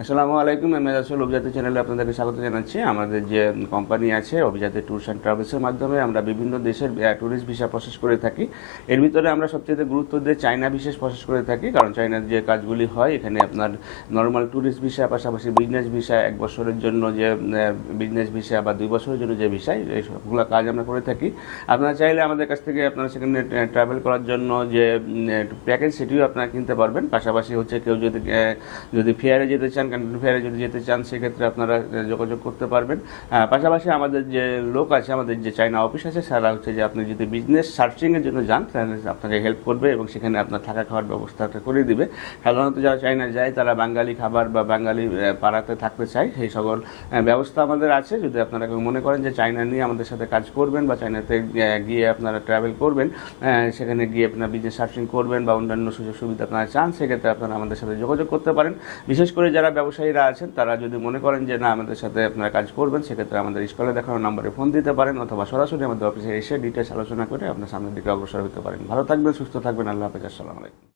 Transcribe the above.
আসসালামু আলাইকুম, আমি আসলে অভিজাতি চ্যানেলে আপনাদেরকে স্বাগত জানাচ্ছি। আমাদের যে কোম্পানি আছে, অভিজাতি ট্যুরস অ্যান্ড ট্রাভেলসের মাধ্যমে আমরা বিভিন্ন দেশের ট্যুরিস্ট ভিসা প্রসেস করে থাকি। এর ভিতরে আমরা সবচেয়ে গুরুত্ব দিয়ে চায়না বিশেষ প্রসেস করে থাকি, কারণ চায়নার যে কাজগুলি হয়, এখানে আপনার নর্মাল ট্যুরিস্ট ভিসা পাশাপাশি বিজনেস ভিসা এক বছরের জন্য যে বিজনেস ভিসা বা দুই বছরের জন্য যে ভিসা এই সবগুলো কাজ আমরা করে থাকি। আপনারা চাইলে আমাদের কাছ থেকে আপনারা সেখানে ট্রাভেল করার জন্য যে প্যাকেজ সেটিও আপনারা কিনতে পারবেন। পাশাপাশি হচ্ছে কেউ যদি যদি ফেয়ারে যেতে চান ক্যান্টন ফেয়ারে যদি যেতে চান সেক্ষেত্রে আপনারা যোগাযোগ করতে পারবেন। পাশাপাশি আমাদের যে লোক আছে আমাদের যে চাইনা অফিস আছে তারা হচ্ছে যে আপনি যদি বিজনেস সার্চিংয়ের জন্য যান তাহলে আপনাকে হেল্প করবে এবং সেখানে আপনার থাকা খাওয়ার ব্যবস্থাটা করে দিবে। সাধারণত যারা চাইনা যায় তারা বাঙালি খাবার বা বাঙালি পাড়াতে থাকতে চায় সেই সকল ব্যবস্থা আমাদের আছে। যদি আপনারা মনে করেন যে চাইনা নিয়ে আমাদের সাথে কাজ করবেন বা চাইনাতে আহ, গিয়ে আপনারা ট্রাভেল করবেন সেখানে গিয়ে আপনারা বিজনেস সার্চিং করবেন বা অন্যান্য সুযোগ সুবিধা আপনারা চান সেক্ষেত্রে আপনারা আমাদের সাথে যোগাযোগ করতে পারেন। বিশেষ করে যারা ব্যবসায়ীরা আছেন, তারা যদি মনে করেন যে না, আমাদের সাথে আপনারা কাজ করবেন, সেক্ষেত্রে আমাদের স্কলে দেখানোর নাম্বারে ফোন দিতে পারেন অথবা সরাসরি আমাদের অফিসে এসে ডিটেলস আলোচনা করে আপনার সামনের দিকে অগ্রসর হতে পারেন। ভালো থাকবেন, সুস্থ থাকবেন, আল্লাহ হাফেজ, আসসালামু আলাইকুম।